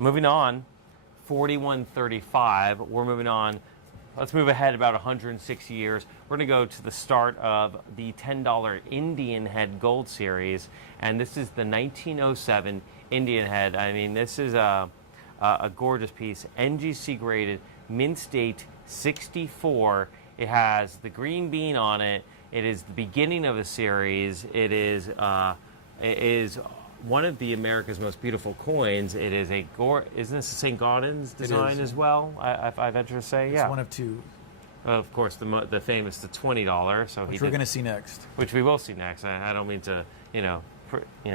Moving on, 4135. We're moving on. Let's move ahead about 160 years. We're going to go to the start of the $10 Indian Head Gold Series, and this is the 1907 Indian Head. I mean, this is a gorgeous piece, NGC graded, mint date 64. It has the green bean on it. It is the beginning of a series. It is one of the America's most beautiful coins. It is isn't this a St. Gaudens design as well? I venture to say, yeah. It's one of two. Of course, the famous, the $20. So which we're going to see next. Which we will see next. I don't mean to,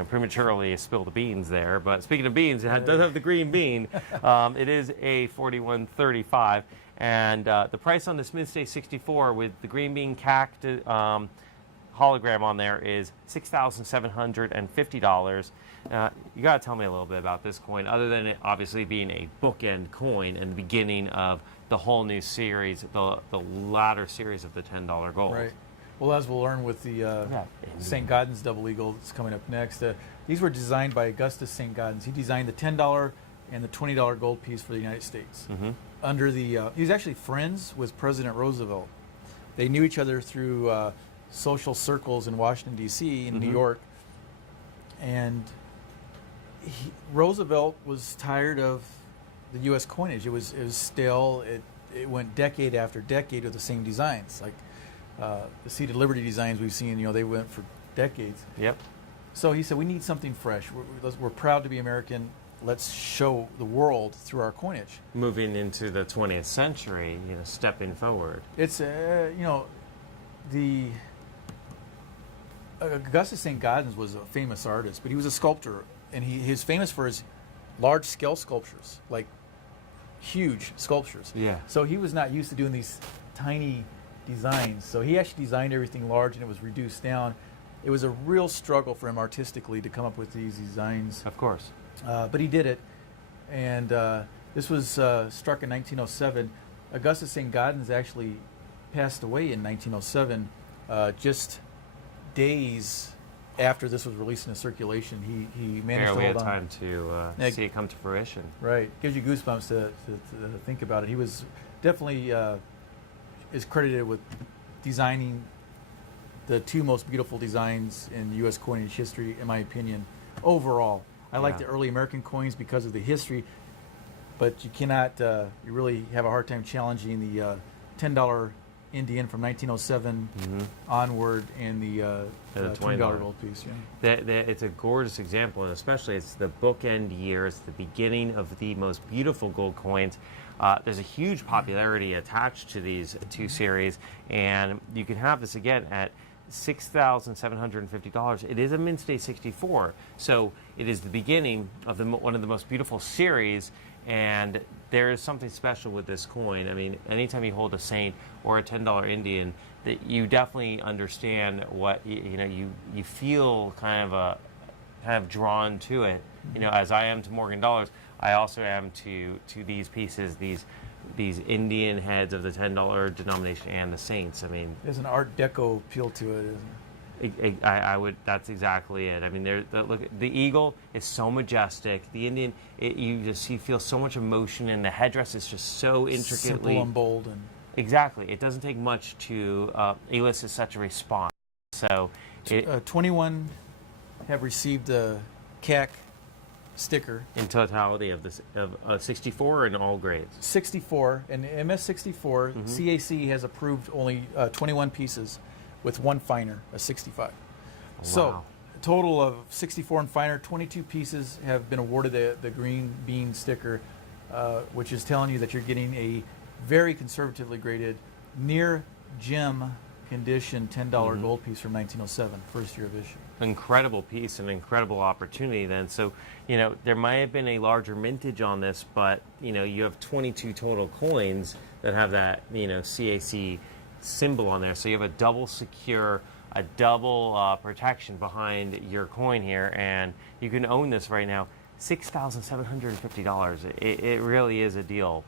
prematurely spill the beans there. But speaking of beans, it does have the green bean. It is a 4135, and the price on this Mint-State 64 with the green bean cactus hologram on there is $6,750. You got to tell me a little bit about this coin, other than it obviously being a bookend coin and the beginning of the whole new series, the latter series of the $10 gold. Right. Well, as we'll learn with the St. Gaudens double eagle that's coming up next, these were designed by Augustus St. Gaudens. He designed the $10 and the $20 gold piece for the United States. Mm-hmm. Under the, he was actually friends with President Roosevelt. They knew each other through social circles in Washington, D.C., in New York. And Roosevelt was tired of the U.S. coinage. It was stale. It went decade after decade with the same designs. Like the Seated Liberty designs we've seen, they went for decades. Yep. So he said, we need something fresh. We're proud to be American. Let's show the world through our coinage. Moving into the 20th century, stepping forward. It's, the Augustus St. Gaudens was a famous artist, but he was a sculptor, and he was famous for his large-scale sculptures, like huge sculptures. Yeah. So he was not used to doing these tiny designs. So he actually designed everything large, and it was reduced down. It was a real struggle for him artistically to come up with these designs. Of course. But he did it, and this was struck in 1907. Augustus St. Gaudens actually passed away in 1907, just days after this was released into circulation. He managed to hold on. Time to see it come to fruition. Right. Gives you goosebumps to think about it. He was definitely is credited with designing the two most beautiful designs in U.S. coinage history, in my opinion, overall. I like the early American coins because of the history, but you cannot, you really have a hard time challenging the $10 Indian from 1907 onward and the $20 gold piece. Yeah. It's a gorgeous example, and especially it's the bookend years, the beginning of the most beautiful gold coins. There's a huge popularity attached to these two series, and you can have this again at $6,750. It is a Mint-State 64, so it is the beginning of one of the most beautiful series, and there is something special with this coin. I mean, anytime you hold a Saint or a $10 Indian, that you definitely understand what you feel kind of drawn to it. As I am to Morgan dollars, I also am to these pieces, these Indian heads of the $10 denomination and the Saints. I mean, there's an Art Deco feel to it, isn't it? I would. That's exactly it. I mean, look. The eagle is so majestic. The Indian, you feel so much emotion, and the headdress is just so intricately simple and bold. And exactly, it doesn't take much to elicit such a response. So, 21 have received a CAC sticker in totality of 64 in all grades. 64 and MS64. CAC has approved only 21 pieces, with one finer, a 65. Wow. So, a total of 64 and finer. 22 pieces have been awarded the green bean sticker, which is telling you that you're getting a very conservatively graded, near gem condition $10 gold piece from 1907, first year of issue. Incredible piece, an incredible opportunity then. So, there might have been a larger mintage on this, but, you have 22 total coins that have that, CAC symbol on there. So you have a double secure, a double protection behind your coin here, and you can own this right now. $6,750. It really is a deal.